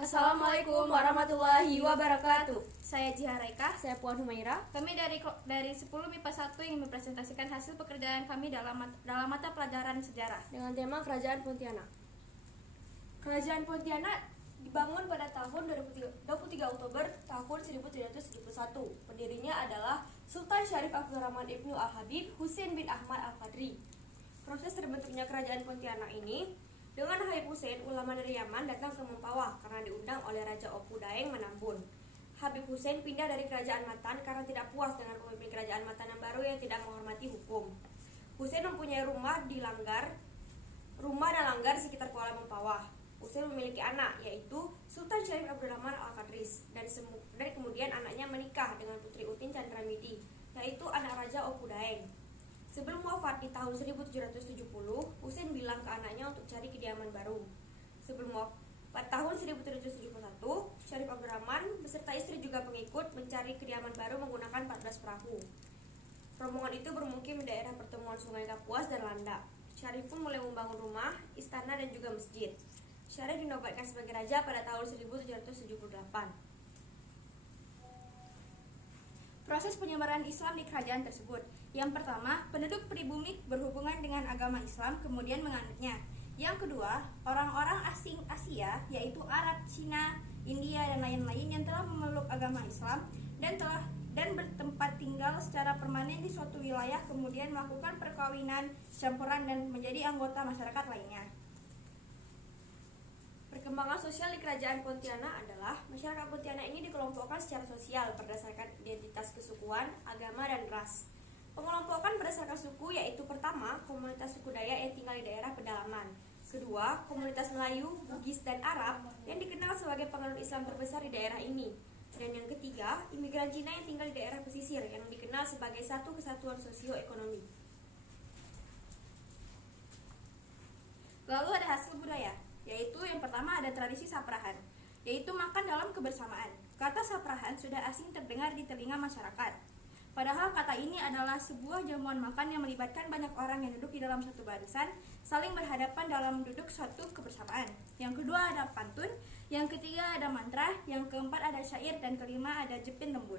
Assalamualaikum warahmatullahi wabarakatuh. Saya Jiha Raika. Saya Puan Humaira. Kami dari 10 MIPA 1 ingin mempresentasikan hasil pekerjaan kami dalam mata pelajaran sejarah Dengan tema Kerajaan Pontianak. Kerajaan Pontianak dibangun pada tahun 23 Oktober tahun 1371. Pendirinya adalah Sultan Syarif Abdurrahman Ibnu Al-Habib Husain bin Ahmad Al-Fadri. Proses terbentuknya Kerajaan Pontianak ini dengan Habib Husain, ulama dari Yaman, datang ke Mempawah karena diundang oleh Raja Opu Daeng Menambun. Habib Husain pindah dari Kerajaan Matan karena tidak puas dengan pemimpin Kerajaan Matan yang baru yang tidak menghormati hukum. Husain mempunyai rumah dan langgar di sekitar Kuala Mempawah. Husain memiliki anak, yaitu Sultan Syarif Abdurrahman Al-Fadris, dan kemudian anaknya menikah dengan Putri Utin Chandramidi, yaitu anak Raja Opu Daeng. Sebelum wafat di tahun 1770, Husain bilang ke anaknya untuk cari kediaman baru. Sebelum wafat tahun 1771, Syarif Abdurrahman beserta istri juga pengikut mencari kediaman baru menggunakan 14 perahu. Rombongan itu bermukim di daerah pertemuan Sungai Kapuas dan Landak. Syarif pun mulai membangun rumah, istana, dan juga masjid. Syarif dinobatkan sebagai raja pada tahun 1778. Proses penyebaran Islam di kerajaan tersebut. Yang pertama, penduduk pribumi berhubungan dengan agama Islam kemudian menganutnya. Yang kedua, orang-orang asing Asia, yaitu Arab, Cina, India, dan lain-lain yang telah memeluk agama Islam dan bertempat tinggal secara permanen di suatu wilayah kemudian melakukan perkawinan, campuran, dan menjadi anggota masyarakat lainnya. Perkembangan sosial di Kerajaan Pontianak adalah masyarakat Pontianak ini dikelompokkan secara sosial berdasarkan identitas kesukuan, agama, dan ras. Pengelompokan berdasarkan suku yaitu pertama, komunitas suku Dayak yang tinggal di daerah pedalaman. Kedua, komunitas Melayu, Bugis, dan Arab yang dikenal sebagai penganut Islam terbesar di daerah ini. Dan yang ketiga, imigran Cina yang tinggal di daerah pesisir yang dikenal sebagai satu kesatuan sosioekonomi. Lalu ada hasil budaya, yaitu yang pertama ada tradisi saprahan, yaitu makan dalam kebersamaan. Kata saprahan sudah asing terdengar di telinga masyarakat. Padahal kata ini adalah sebuah jamuan makan yang melibatkan banyak orang yang duduk di dalam satu barisan, saling berhadapan dalam duduk suatu kebersamaan. Yang kedua ada pantun, yang ketiga ada mantra, yang keempat ada syair, dan kelima ada jepin lembut.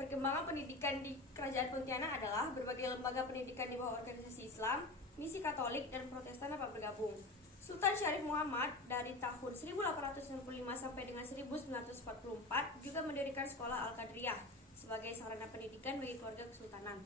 Perkembangan pendidikan di Kerajaan Pontianak adalah berbagai lembaga pendidikan di bawah organisasi Islam, misi Katolik, dan Protestan dapat bergabung. Sultan Syarif Muhammad dari tahun 1865 sampai dengan 1944 juga mendirikan sekolah Al-Qadriyah sebagai sarana pendidikan bagi keluarga kesultanan.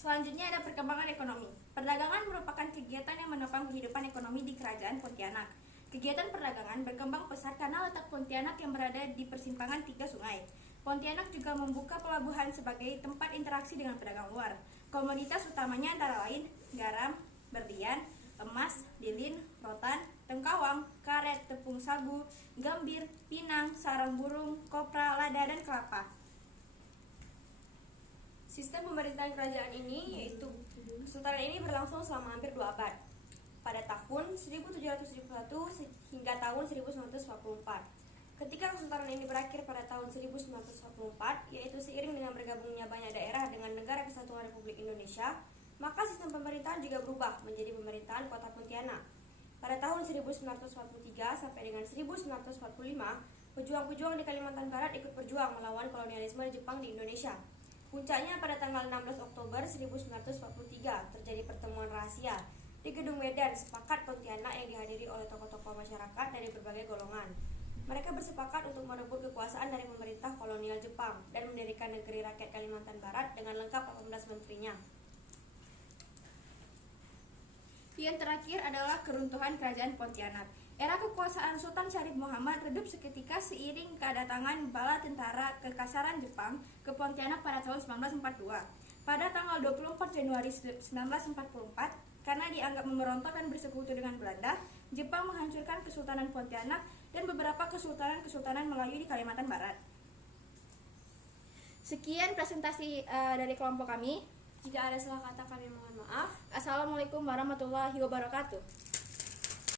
Selanjutnya ada perkembangan ekonomi. Perdagangan merupakan kegiatan yang menopang kehidupan ekonomi di Kerajaan Pontianak. Kegiatan perdagangan berkembang pesat karena letak Pontianak yang berada di persimpangan 3 sungai. Pontianak juga membuka pelabuhan sebagai tempat interaksi dengan pedagang luar. Komoditas utamanya antara lain garam, berlian, emas, lilin, rotan, tengkawang, karet, tepung sagu, gambir, pinang, sarang burung, kopra, lada, dan kelapa. Sistem pemerintahan kerajaan ini yaitu kesultanan ini berlangsung selama hampir 2 abad. Pada tahun 1771 hingga tahun 1944. Ketika kesultanan ini berakhir pada tahun 1944, yaitu seiring dengan bergabungnya banyak daerah dengan Negara Kesatuan Republik Indonesia, maka sistem pemerintahan juga berubah menjadi pemerintahan Kota Pontianak. Pada tahun 1943 sampai dengan 1945, pejuang-pejuang di Kalimantan Barat ikut berjuang melawan kolonialisme Jepang di Indonesia. Puncaknya pada tanggal 16 Oktober 1943 terjadi pertemuan rahasia di Gedung Medan Sepakat Pontianak yang dihadiri oleh tokoh-tokoh masyarakat dari berbagai golongan. Mereka bersepakat untuk merebut kekuasaan dari pemerintah kolonial Jepang dan mendirikan negeri rakyat Kalimantan Barat dengan lengkap 18 menterinya. Yang terakhir adalah keruntuhan Kerajaan Pontianak. Era kekuasaan Sultan Syarif Muhammad redup seketika seiring kedatangan bala tentara kekasaran Jepang ke Pontianak pada tahun 1942. Pada tanggal 24 Januari 1944, karena dianggap memberontak dan bersekutu dengan Belanda, Jepang menghancurkan Kesultanan Pontianak dan beberapa kesultanan-kesultanan Melayu di Kalimantan Barat. Sekian presentasi dari kelompok kami. Jika ada salah kata kami mohon maaf. Assalamualaikum warahmatullahi wabarakatuh.